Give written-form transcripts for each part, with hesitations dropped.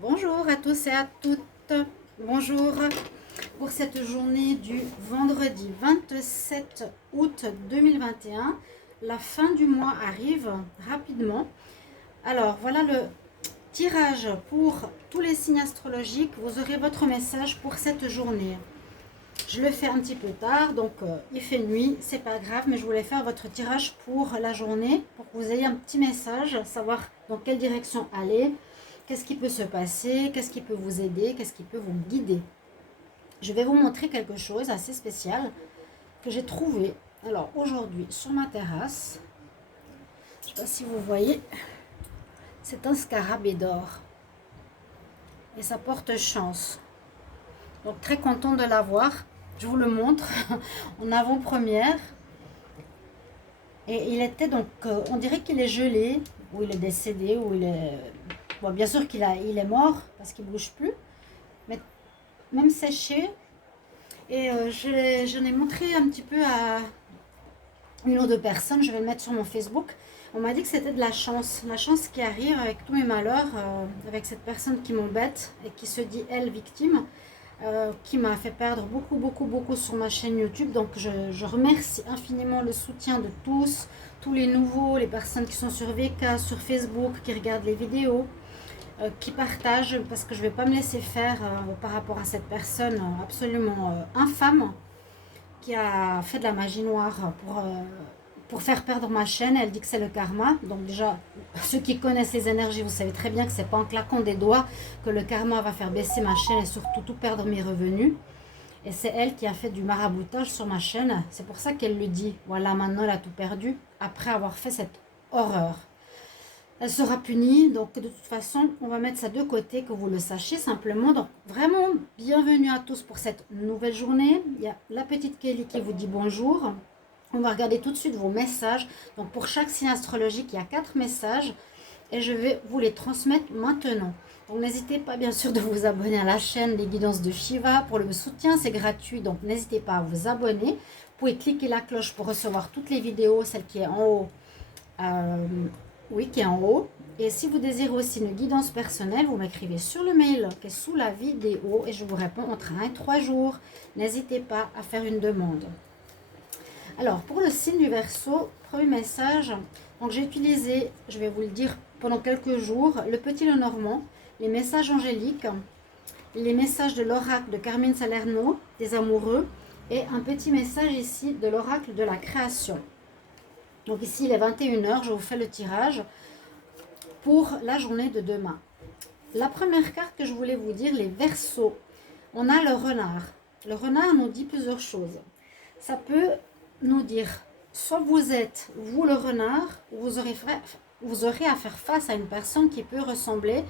Bonjour à tous et à toutes. Bonjour pour cette journée du vendredi 27 août 2021. La fin du mois arrive rapidement. Alors voilà le tirage pour tous les signes astrologiques. Vous aurez votre message pour cette journée. Je le fais un petit peu tard, donc il fait nuit, c'est pas grave, mais je voulais faire votre tirage pour la journée, pour que vous ayez un petit message, savoir dans quelle direction aller, qu'est-ce qui peut se passer, qu'est-ce qui peut vous aider, qu'est-ce qui peut vous guider. Je vais vous montrer quelque chose assez spécial que j'ai trouvé. Alors aujourd'hui sur ma terrasse, je ne sais pas si vous voyez, c'est un scarabée d'or et ça porte chance. Donc très contente de l'avoir. Je vous le montre en avant-première. Et il était donc, on dirait qu'il est gelé, ou il est décédé, ou il est... Bon, bien sûr il est mort, parce qu'il ne bouge plus, mais même séché. Et j'en ai montré un petit peu à une ou deux personnes, je vais le mettre sur mon Facebook. On m'a dit que c'était de la chance qui arrive avec tous mes malheurs, avec cette personne qui m'embête et qui se dit, elle, victime. Qui m'a fait perdre beaucoup sur ma chaîne YouTube. Donc je remercie infiniment le soutien de tous les nouveaux, les personnes qui sont sur VK, sur Facebook, qui regardent les vidéos, qui partagent, parce que je ne vais pas me laisser faire par rapport à cette personne absolument infâme qui a fait de la magie noire pour faire perdre ma chaîne. Elle dit que c'est le karma. Donc déjà, ceux qui connaissent les énergies, vous savez très bien que c'est pas en claquant des doigts que le karma va faire baisser ma chaîne et surtout tout perdre mes revenus. Et c'est elle qui a fait du maraboutage sur ma chaîne. C'est pour ça qu'elle le dit. Voilà, maintenant elle a tout perdu après avoir fait cette horreur. Elle sera punie, donc de toute façon, on va mettre ça de côté, que vous le sachiez simplement. Donc vraiment, bienvenue à tous pour cette nouvelle journée. Il y a la petite Kelly qui vous dit bonjour. On va regarder tout de suite vos messages. Donc pour chaque signe astrologique, il y a 4 messages et je vais vous les transmettre maintenant. Donc n'hésitez pas bien sûr de vous abonner à la chaîne Les Guidances de Shiva. Pour le soutien, c'est gratuit, donc n'hésitez pas à vous abonner. Vous pouvez cliquer la cloche pour recevoir toutes les vidéos, celle qui est en haut. Oui, qui est en haut. Et si vous désirez aussi une guidance personnelle, vous m'écrivez sur le mail qui est sous la vidéo et je vous réponds entre 1 et 3 jours. N'hésitez pas à faire une demande. Alors, pour le signe du Verseau, premier message. Donc, j'ai utilisé, je vais vous le dire, pendant quelques jours, le petit Lenormand, les messages angéliques, les messages de l'oracle de Carmine Salerno, des amoureux, et un petit message ici de l'oracle de la création. Donc ici, il est 21h, je vous fais le tirage pour la journée de demain. La première carte que je voulais vous dire, les Verseaux. On a le renard. Le renard nous dit plusieurs choses. Ça peut nous dire, soit vous êtes, vous le renard, ou vous aurez à faire face à une personne qui peut ressembler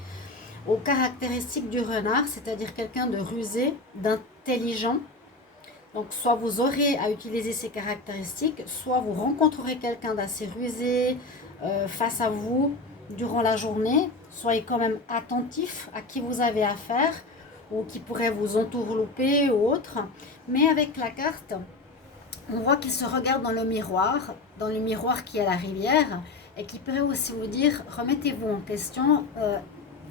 aux caractéristiques du renard, c'est-à-dire quelqu'un de rusé, d'intelligent. Donc, soit vous aurez à utiliser ces caractéristiques, soit vous rencontrerez quelqu'un d'assez rusé face à vous durant la journée. Soyez quand même attentif à qui vous avez affaire ou qui pourrait vous entourlouper ou autre. Mais avec la carte, on voit qu'il se regarde dans le miroir qui est la rivière, et qui pourrait aussi vous dire, remettez-vous en question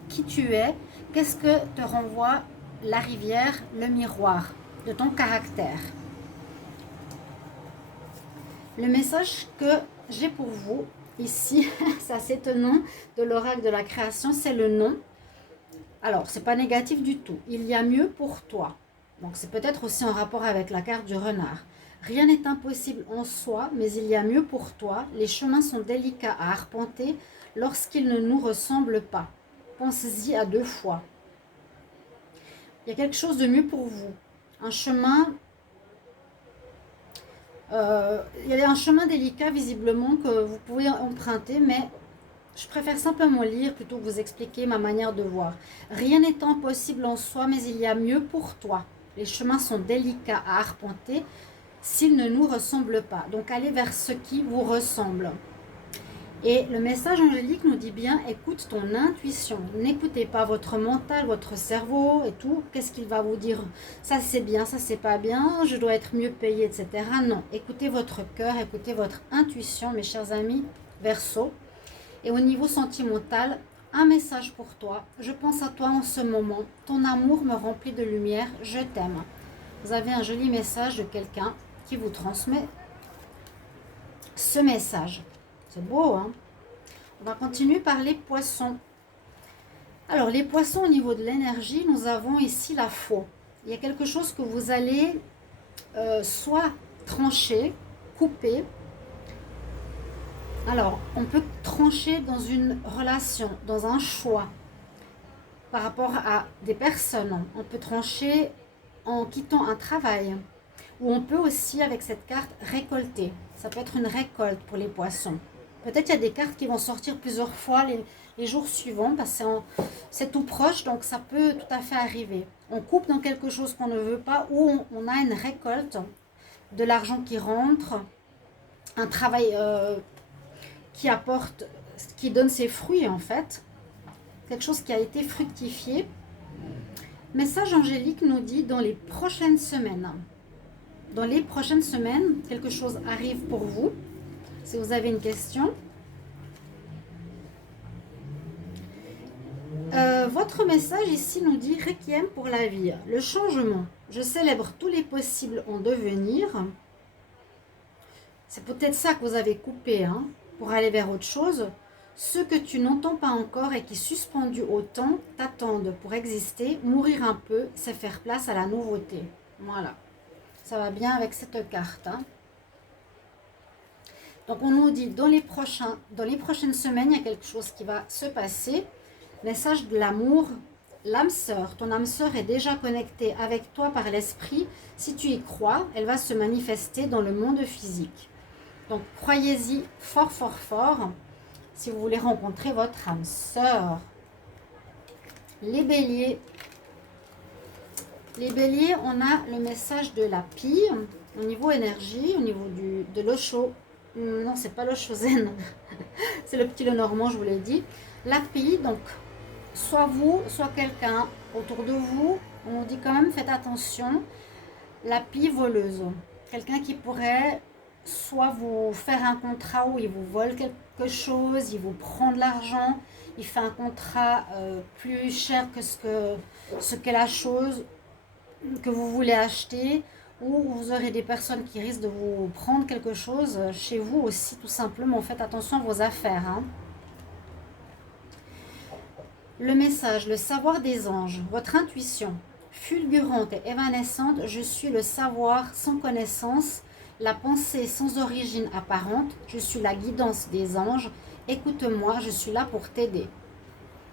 qui tu es, qu'est-ce que te renvoie la rivière, le miroir de ton caractère. Le message que j'ai pour vous ici, c'est assez étonnant, de l'oracle de la création, c'est le non. Alors, c'est pas négatif du tout. Il y a mieux pour toi. Donc, c'est peut-être aussi en rapport avec la carte du renard. Rien n'est impossible en soi, mais il y a mieux pour toi. Les chemins sont délicats à arpenter lorsqu'ils ne nous ressemblent pas. Pensez-y à 2 fois. Il y a quelque chose de mieux pour vous. Un chemin... il y a un chemin délicat visiblement que vous pouvez emprunter, mais je préfère simplement lire plutôt que vous expliquer ma manière de voir. Rien n'est impossible en soi, mais il y a mieux pour toi. Les chemins sont délicats à arpenter s'ils ne nous ressemblent pas. Donc allez vers ce qui vous ressemble. Et le message angélique nous dit bien, écoute ton intuition. N'écoutez pas votre mental, votre cerveau et tout. Qu'est-ce qu'il va vous dire? Ça c'est bien, ça c'est pas bien, je dois être mieux payé, etc. Non, écoutez votre cœur, écoutez votre intuition, mes chers amis Verseau. Et au niveau sentimental, Un message pour toi. Je pense à toi en ce moment. Ton amour me remplit de lumière. Je t'aime. Vous avez un joli message de quelqu'un qui vous transmet ce message. C'est beau, hein? On va continuer par les poissons. Alors, les poissons, au niveau de l'énergie, nous avons ici la foi. Il y a quelque chose que vous allez soit trancher, couper. Alors, on peut trancher dans une relation, dans un choix, par rapport à des personnes. On peut trancher en quittant un travail. Ou on peut aussi, avec cette carte, récolter. Ça peut être une récolte pour les poissons. Peut-être qu'il y a des cartes qui vont sortir plusieurs fois les jours suivants, parce que c'est tout proche, donc ça peut tout à fait arriver. On coupe dans quelque chose qu'on ne veut pas, ou on a une récolte, de l'argent qui rentre, un travail qui apporte, qui donne ses fruits en fait, quelque chose qui a été fructifié. Message angélique nous dit dans les prochaines semaines. Dans les prochaines semaines, quelque chose arrive pour vous. Si vous avez une question. Votre message ici nous dit Requiem pour la vie. Le changement. Je célèbre tous les possibles en devenir. C'est peut-être ça que vous avez coupé, hein, pour aller vers autre chose. Ceux que tu n'entends pas encore et qui, suspendus au temps, t'attendent pour exister. Mourir un peu, c'est faire place à la nouveauté. Voilà. Ça va bien avec cette carte. Hein. Donc on nous dit, dans les prochaines semaines, il y a quelque chose qui va se passer. Message de l'amour. L'âme sœur, ton âme sœur est déjà connectée avec toi par l'esprit. Si tu y crois, elle va se manifester dans le monde physique. Donc croyez-y fort, fort, fort si vous voulez rencontrer votre âme sœur. Les béliers. Les béliers, on a le message de la pie au niveau énergie, au niveau de l'Osho. Non, c'est pas l'Osho Zen. C'est le petit Lenormand, je vous l'ai dit. La pie, donc, soit vous, soit quelqu'un autour de vous. On dit quand même, faites attention. La pie voleuse. Quelqu'un qui pourrait soit vous faire un contrat où il vous vole quelque chose, il vous prend de l'argent, il fait un contrat plus cher que ce qu'est la chose que vous voulez acheter, ou vous aurez des personnes qui risquent de vous prendre quelque chose chez vous aussi, tout simplement. Faites attention à vos affaires. Hein. Le message, le savoir des anges, votre intuition, fulgurante et évanescente, je suis le savoir sans connaissance, la pensée sans origine apparente, je suis la guidance des anges, écoute-moi, je suis là pour t'aider.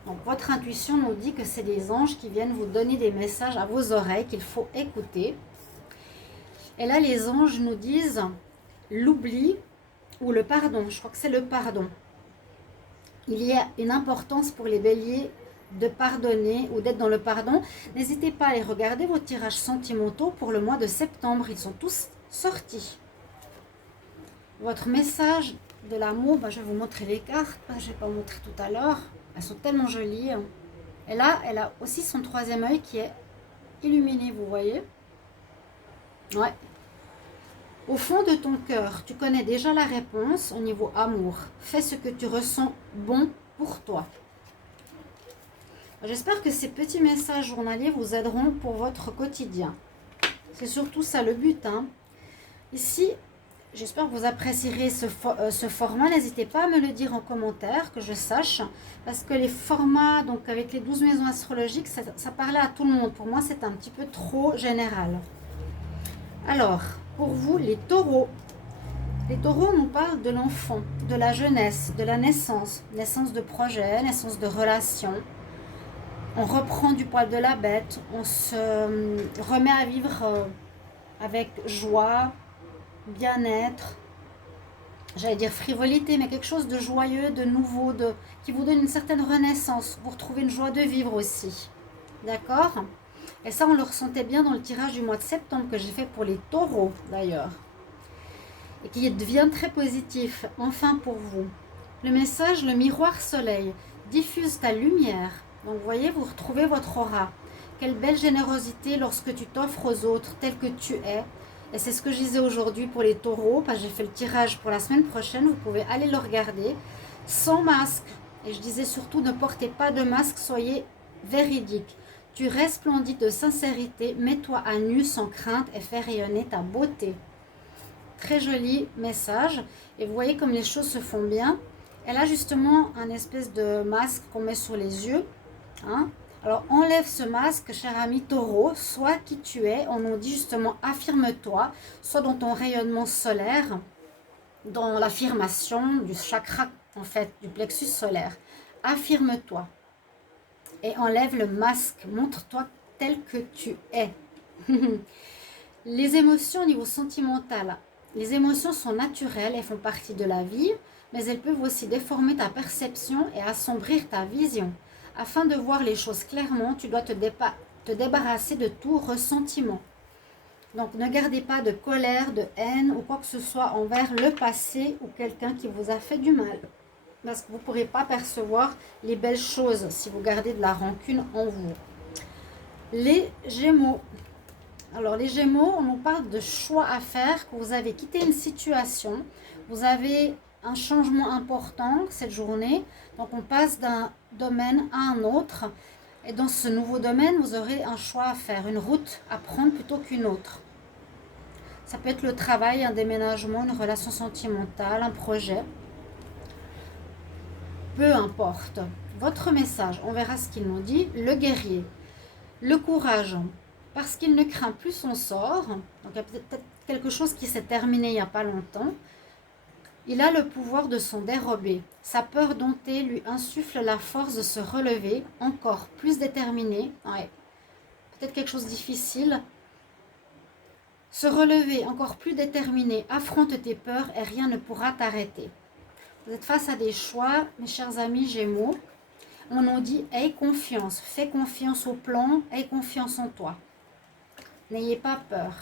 Donc votre intuition nous dit que c'est des anges qui viennent vous donner des messages à vos oreilles qu'il faut écouter. Et là les anges nous disent l'oubli ou le pardon, je crois que c'est le pardon. Il y a une importance pour les béliers de pardonner ou d'être dans le pardon. N'hésitez pas à aller regarder vos tirages sentimentaux pour le mois de septembre, ils sont tous sortis. Votre message de l'amour, je vais vous montrer les cartes, je ne vais pas vous montrer tout à l'heure, elles sont tellement jolies. Et là, elle a aussi son troisième œil qui est illuminé, vous voyez. Ouais. Au fond de ton cœur, tu connais déjà la réponse au niveau amour. Fais ce que tu ressens bon pour toi. J'espère que ces petits messages journaliers vous aideront pour votre quotidien. C'est surtout ça le but. Hein. Ici, j'espère que vous apprécierez ce format. N'hésitez pas à me le dire en commentaire, que je sache. Parce que les formats, donc avec les 12 maisons astrologiques, ça parlait à tout le monde. Pour moi, c'est un petit peu trop général. Alors, pour vous, les taureaux. Les taureaux nous parlent de l'enfant, de la jeunesse, de la naissance. Naissance de projet, naissance de relations. On reprend du poil de la bête. On se remet à vivre avec joie, bien-être, j'allais dire frivolité, mais quelque chose de joyeux, de nouveau, qui vous donne une certaine renaissance. Vous retrouvez une joie de vivre aussi. D'accord ? Et ça, on le ressentait bien dans le tirage du mois de septembre que j'ai fait pour les taureaux, d'ailleurs. Et qui devient très positif, enfin pour vous. Le message, le miroir soleil, diffuse ta lumière. Donc, vous voyez, vous retrouvez votre aura. Quelle belle générosité lorsque tu t'offres aux autres tel que tu es. Et c'est ce que je disais aujourd'hui pour les taureaux, parce que j'ai fait le tirage pour la semaine prochaine. Vous pouvez aller le regarder. Sans masque, Et je disais surtout, ne portez pas de masque, soyez véridique. Tu resplendis de sincérité, mets-toi à nu sans crainte et fais rayonner ta beauté. Très joli message. Et vous voyez comme les choses se font bien. Elle a justement un espèce de masque qu'on met sur les yeux. Hein. Alors enlève ce masque, cher ami taureau, sois qui tu es. On nous dit justement affirme-toi, soit dans ton rayonnement solaire, dans l'affirmation du chakra, en fait, du plexus solaire. Affirme-toi et enlève le masque, montre-toi tel que tu es. Les émotions au niveau sentimental, les émotions sont naturelles, elles font partie de la vie, mais elles peuvent aussi déformer ta perception et assombrir ta vision. Afin de voir les choses clairement, tu dois te débarrasser de tout ressentiment. Donc ne gardez pas de colère, de haine ou quoi que ce soit envers le passé ou quelqu'un qui vous a fait du mal. Parce que vous ne pourrez pas percevoir les belles choses si vous gardez de la rancune en vous. Les Gémeaux. Alors les Gémeaux, on nous parle de choix à faire, que vous avez quitté une situation, vous avez un changement important cette journée, donc on passe d'un domaine à un autre, et dans ce nouveau domaine, vous aurez un choix à faire, une route à prendre plutôt qu'une autre. Ça peut être le travail, un déménagement, une relation sentimentale, un projet. Peu importe. Votre message, on verra ce qu'il nous dit. Le guerrier, le courage, parce qu'il ne craint plus son sort. Donc il y a peut-être quelque chose qui s'est terminé il n'y a pas longtemps. Il a le pouvoir de s'en dérober. Sa peur domptée lui insuffle la force de se relever, encore plus déterminé. Ouais. Peut-être quelque chose de difficile. Se relever, encore plus déterminé. Affronte tes peurs et rien ne pourra t'arrêter. Vous êtes face à des choix, mes chers amis Gémeaux. On nous dit, aie confiance, fais confiance au plan, aie confiance en toi. N'ayez pas peur.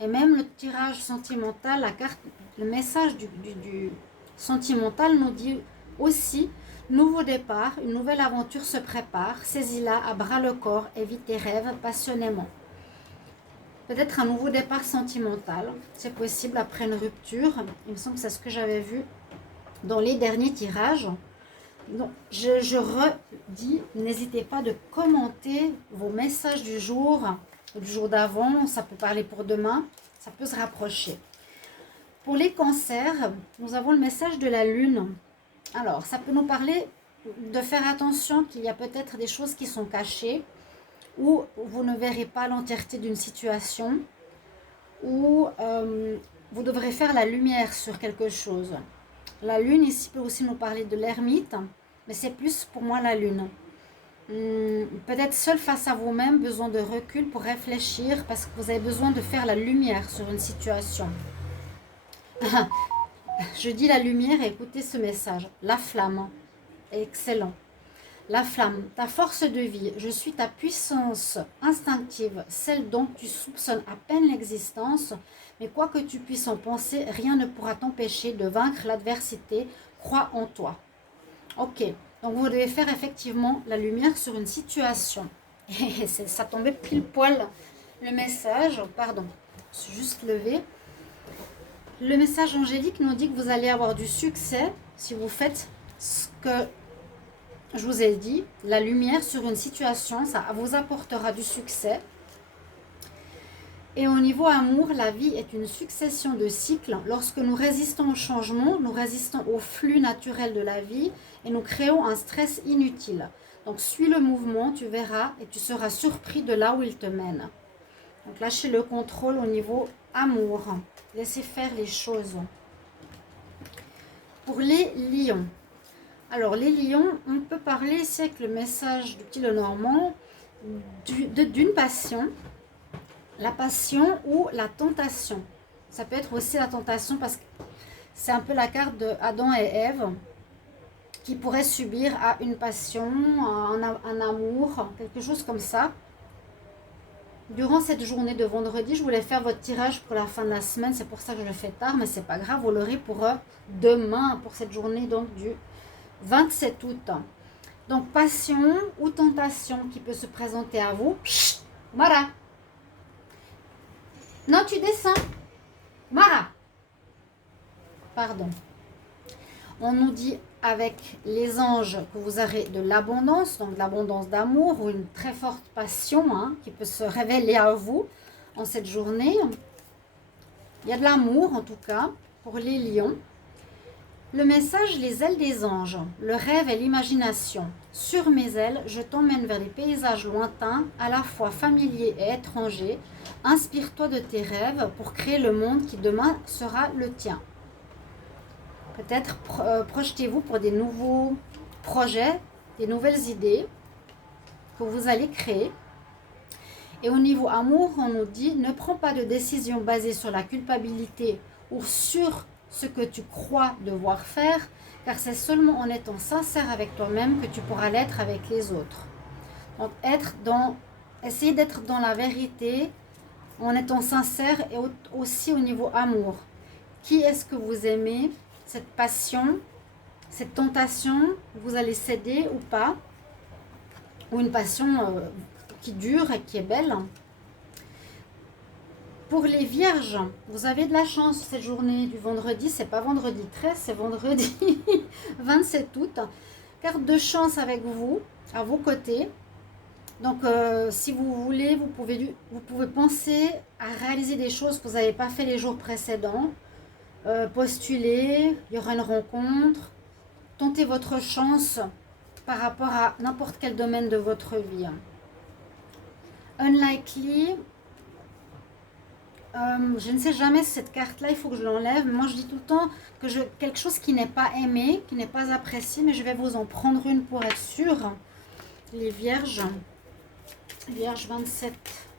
Et même le tirage sentimental, la carte, le message du sentimental nous dit aussi, nouveau départ, une nouvelle aventure se prépare, saisis-la à bras le corps et vis tes rêves passionnément. Peut-être un nouveau départ sentimental, c'est possible après une rupture. Il me semble que c'est ce que j'avais vu dans les derniers tirages. Donc, je redis, n'hésitez pas de commenter vos messages du jour d'avant, ça peut parler pour demain, ça peut se rapprocher. Pour les cancers, nous avons le message de la lune. Alors, ça peut nous parler de faire attention qu'il y a peut-être des choses qui sont cachées, ou vous ne verrez pas l'entièreté d'une situation, ou vous devrez faire la lumière sur quelque chose. La lune ici peut aussi nous parler de l'ermite, mais c'est plus pour moi la lune. Peut-être seul face à vous-même, besoin de recul pour réfléchir parce que vous avez besoin de faire la lumière sur une situation. Je dis la lumière et écoutez ce message. La flamme, excellent. La flamme, ta force de vie, je suis ta puissance instinctive, celle dont tu soupçonnes à peine l'existence, mais quoi que tu puisses en penser, rien ne pourra t'empêcher de vaincre l'adversité, crois en toi. Ok, donc vous devez faire effectivement la lumière sur une situation. Et ça tombait pile poil le message, pardon, je suis juste levée. Le message angélique nous dit que vous allez avoir du succès si vous faites ce que je vous ai dit, la lumière sur une situation, ça vous apportera du succès. Et au niveau amour, la vie est une succession de cycles. Lorsque nous résistons au changement, nous résistons au flux naturel de la vie et nous créons un stress inutile. Donc suis le mouvement, tu verras et tu seras surpris de là où il te mène. Donc lâchez le contrôle au niveau amour. Laissez faire les choses. Pour les lions. Alors, les lions, on peut parler ici avec le message du petit Lenormand d'une passion, la passion ou la tentation. Ça peut être aussi la tentation parce que c'est un peu la carte de Adam et Ève qui pourraient subir à une passion, un amour, quelque chose comme ça. Durant cette journée de vendredi, je voulais faire votre tirage pour la fin de la semaine, c'est pour ça que je le fais tard, mais c'est pas grave, vous l'aurez pour demain, pour cette journée donc du 27 août. Donc, passion ou tentation qui peut se présenter à vous. Chut, Mara. Non, tu descends. Mara. Pardon. On nous dit avec les anges que vous aurez de l'abondance, donc de l'abondance d'amour ou une très forte passion hein, qui peut se révéler à vous en cette journée. Il y a de l'amour en tout cas pour les lions. Le message, les ailes des anges, le rêve et l'imagination. Sur mes ailes, je t'emmène vers les paysages lointains, à la fois familiers et étrangers. Inspire-toi de tes rêves pour créer le monde qui demain sera le tien. Peut-être projetez-vous pour des nouveaux projets, des nouvelles idées que vous allez créer. Et au niveau amour, on nous dit, ne prends pas de décision basée sur la culpabilité ou sur ce que tu crois devoir faire, car c'est seulement en étant sincère avec toi-même que tu pourras l'être avec les autres. Donc essayer d'être dans la vérité, en étant sincère et aussi au niveau amour. Qui est-ce que vous aimez? Cette passion, cette tentation, vous allez céder ou pas? Ou une passion qui dure et qui est belle. Pour les vierges, vous avez de la chance cette journée du vendredi. C'est pas vendredi 13, c'est vendredi 27 août. Carte de chance avec vous, à vos côtés. Donc, si vous voulez, vous pouvez penser à réaliser des choses que vous n'avez pas fait les jours précédents. Postuler, il y aura une rencontre. Tentez votre chance par rapport à n'importe quel domaine de votre vie. Unlikely, je ne sais jamais si cette carte-là, il faut que je l'enlève. Moi, je dis tout le temps que quelque chose qui n'est pas aimé, qui n'est pas apprécié, mais je vais vous en prendre une pour être sûre. Les vierges. Vierge 27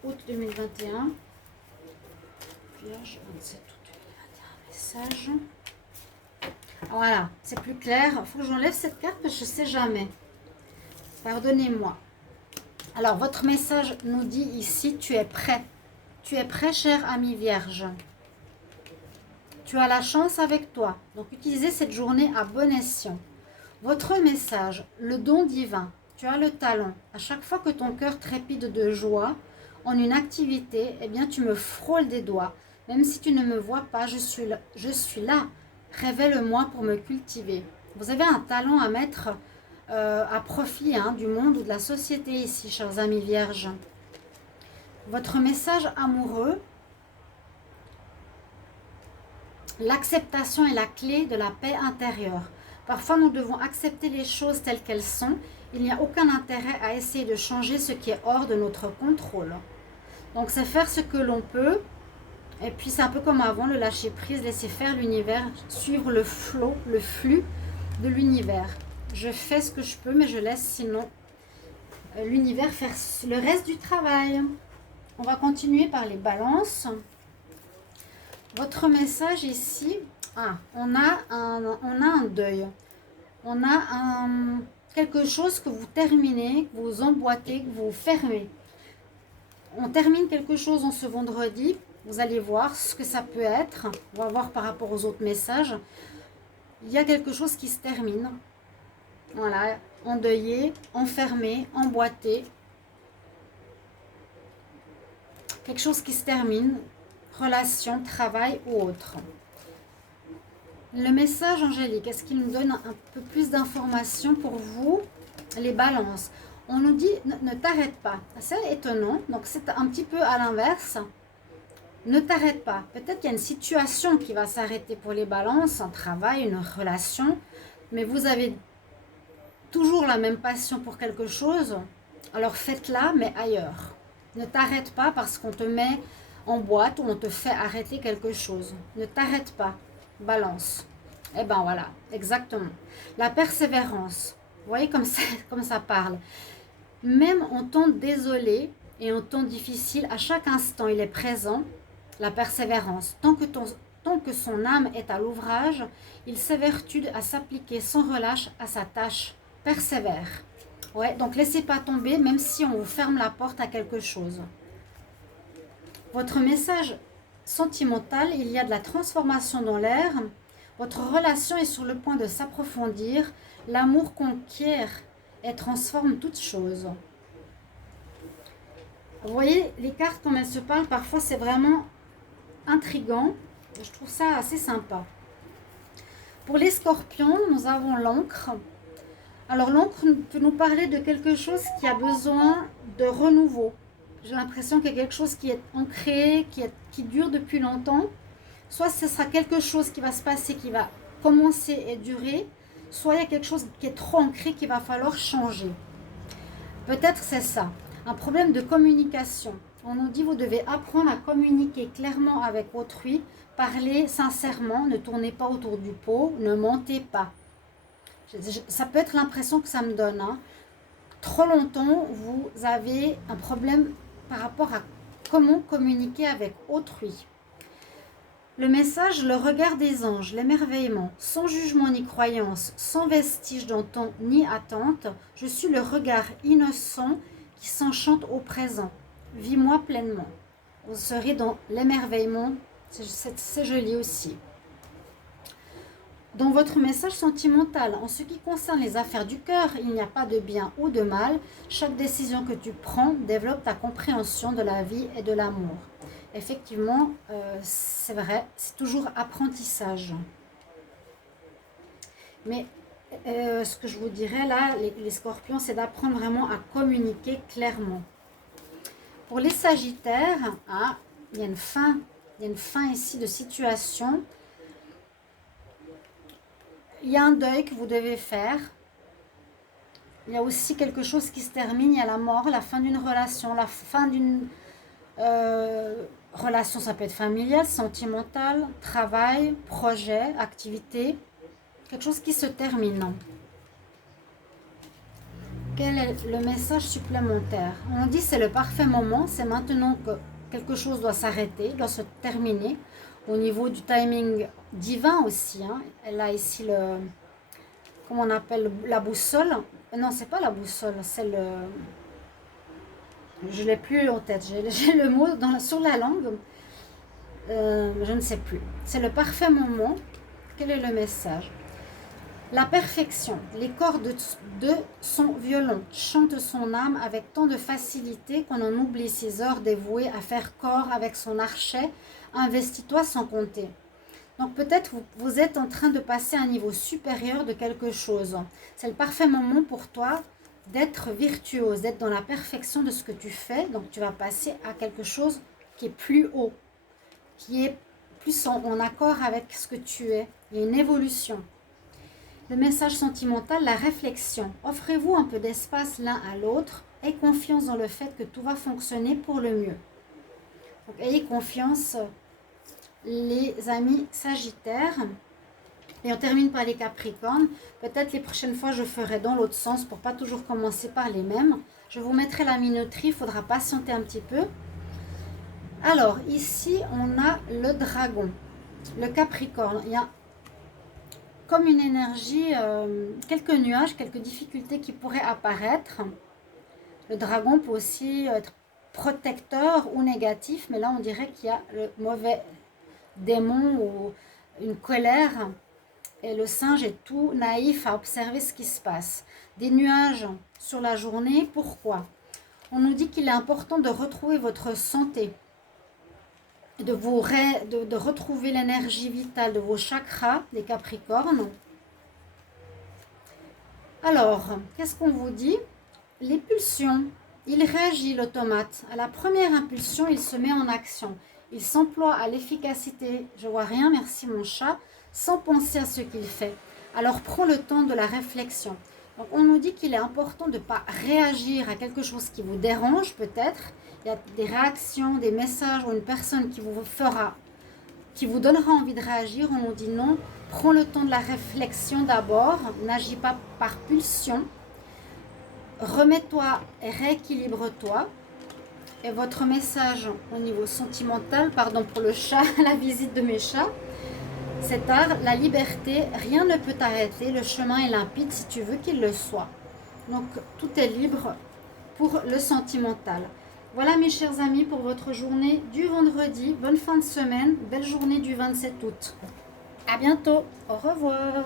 août 2021. Vierge 27 août 2021. Message. Voilà, c'est plus clair. Il faut que j'enlève cette carte parce que je ne sais jamais. Pardonnez-moi. Alors, votre message nous dit ici, tu es prêt. Tu es prêt, cher ami vierge. Tu as la chance avec toi. Donc, utilisez cette journée à bon escient. Votre message, le don divin. Tu as le talent. À chaque fois que ton cœur trépide de joie en une activité, eh bien, tu me frôles des doigts. Même si tu ne me vois pas, je suis là. Je suis là. Révèle-moi pour me cultiver. Vous avez un talent à mettre à profit du monde ou de la société ici, chers amis vierges. Votre message amoureux, l'acceptation est la clé de la paix intérieure. Parfois, nous devons accepter les choses telles qu'elles sont. Il n'y a aucun intérêt à essayer de changer ce qui est hors de notre contrôle. Donc, c'est faire ce que l'on peut. Et puis, c'est un peu comme avant, le lâcher prise, laisser faire l'univers, suivre le flot, le flux de l'univers. Je fais ce que je peux, mais je laisse sinon l'univers faire le reste du travail. On va continuer par les balances. Votre message ici, on a un deuil. On a quelque chose que vous terminez, que vous emboîtez, que vous fermez. On termine quelque chose en ce vendredi. Vous allez voir ce que ça peut être. On va voir par rapport aux autres messages. Il y a quelque chose qui se termine. Voilà, endeuillé, enfermé, emboîté. Quelque chose qui se termine. Relation, travail ou autre. Le message angélique, est-ce qu'il nous donne un peu plus d'informations pour vous? Les balances. On nous dit ne t'arrête pas. C'est étonnant. Donc c'est un petit peu à l'inverse. Ne t'arrête pas. Peut-être qu'il y a une situation qui va s'arrêter pour les balances, un travail, une relation. Mais vous avez toujours la même passion pour quelque chose. Alors faites-la, mais ailleurs. Ne t'arrête pas parce qu'on te met en boîte ou on te fait arrêter quelque chose. Ne t'arrête pas. Balance. Eh ben voilà, exactement. La persévérance. Vous voyez comme ça parle. Même en temps désolé et en temps difficile, à chaque instant, il est présent. La persévérance. Tant que son âme est à l'ouvrage, il s'évertue à s'appliquer sans relâche à sa tâche. Persévère. Ouais, donc laissez pas tomber, même si on vous ferme la porte à quelque chose. Votre message sentimental, il y a de la transformation dans l'air. Votre relation est sur le point de s'approfondir. L'amour conquiert et transforme toutes choses. Vous voyez, les cartes, comme elles se parlent, parfois c'est vraiment intriguant. Je trouve ça assez sympa. Pour les scorpions, nous avons l'encre. Alors l'encre peut nous parler de quelque chose qui a besoin de renouveau. J'ai l'impression qu'il y a quelque chose qui est ancré, qui dure depuis longtemps. Soit ce sera quelque chose qui va se passer, qui va commencer et durer, soit il y a quelque chose qui est trop ancré qu'il va falloir changer. Peut-être c'est ça, un problème de communication. On nous dit vous devez apprendre à communiquer clairement avec autrui, parler sincèrement, ne tournez pas autour du pot, ne mentez pas. Ça peut être l'impression que ça me donne. Hein. Trop longtemps, vous avez un problème par rapport à comment communiquer avec autrui. Le message, le regard des anges, l'émerveillement, sans jugement ni croyance, sans vestige d'entente ni attente, je suis le regard innocent qui s'enchante au présent. Vis-moi pleinement. Vous serez dans l'émerveillement, c'est joli aussi. Dans votre message sentimental, en ce qui concerne les affaires du cœur, il n'y a pas de bien ou de mal. Chaque décision que tu prends développe ta compréhension de la vie et de l'amour. Effectivement, c'est vrai, c'est toujours apprentissage. Mais ce que je vous dirais là, les scorpions, c'est d'apprendre vraiment à communiquer clairement. Pour les sagittaires, il y a une fin ici de situation. Il y a un deuil que vous devez faire. Il y a aussi quelque chose qui se termine, il y a la mort, la fin d'une relation, la fin d'une relation, ça peut être familiale, sentimentale, travail, projet, activité, quelque chose qui se termine. Quel est le message supplémentaire? On dit c'est le parfait moment, c'est maintenant que quelque chose doit s'arrêter, doit se terminer. Au niveau du timing divin aussi, hein. Elle a ici le, comment on appelle, la boussole. Non, c'est pas la boussole, c'est le, je l'ai plus en tête, j'ai le mot sur la langue, je ne sais plus. C'est le parfait moment. Quel est le message? La perfection. Les cordes de son violon chantent son âme avec tant de facilité qu'on en oublie ses heures dévouées à faire corps avec son archet. Investis-toi sans compter. Donc peut-être vous êtes en train de passer à un niveau supérieur de quelque chose. C'est le parfait moment pour toi d'être virtuose, d'être dans la perfection de ce que tu fais. Donc tu vas passer à quelque chose qui est plus haut, qui est plus en accord avec ce que tu es. Il y a une évolution. Le message sentimental, la réflexion. Offrez-vous un peu d'espace l'un à l'autre et confiance dans le fait que tout va fonctionner pour le mieux. Donc ayez confiance, les amis sagittaires. Et on termine par les capricornes. Peut-être les prochaines fois je ferai dans l'autre sens pour pas toujours commencer par les mêmes. Je vous mettrai la minuterie, il faudra patienter un petit peu. Alors ici on a le dragon, le capricorne. Il y a comme une énergie, quelques nuages, quelques difficultés qui pourraient apparaître. Le dragon peut aussi être protecteur ou négatif, mais là on dirait qu'il y a le mauvais démon ou une colère. Et le singe est tout naïf à observer ce qui se passe. Des nuages sur la journée, pourquoi? On nous dit qu'il est important de retrouver votre santé, de retrouver l'énergie vitale de vos chakras, les capricornes. Alors, qu'est-ce qu'on vous dit? Les pulsions, il réagit l'automate. À la première impulsion, il se met en action. Il s'emploie à l'efficacité, je vois rien, merci mon chat, sans penser à ce qu'il fait. Alors prends le temps de la réflexion. Donc, on nous dit qu'il est important de ne pas réagir à quelque chose qui vous dérange peut-être. Il y a des réactions, des messages ou une personne qui vous donnera envie de réagir. On nous dit non, prends le temps de la réflexion d'abord, n'agis pas par pulsion. Remets-toi et rééquilibre-toi. Et votre message au niveau sentimental, pardon pour le chat, la visite de mes chats, c'est tard, la liberté, rien ne peut t'arrêter, le chemin est limpide si tu veux qu'il le soit. Donc tout est libre pour le sentimental. Voilà mes chers amis pour votre journée du vendredi. Bonne fin de semaine, belle journée du 27 août. À bientôt, au revoir.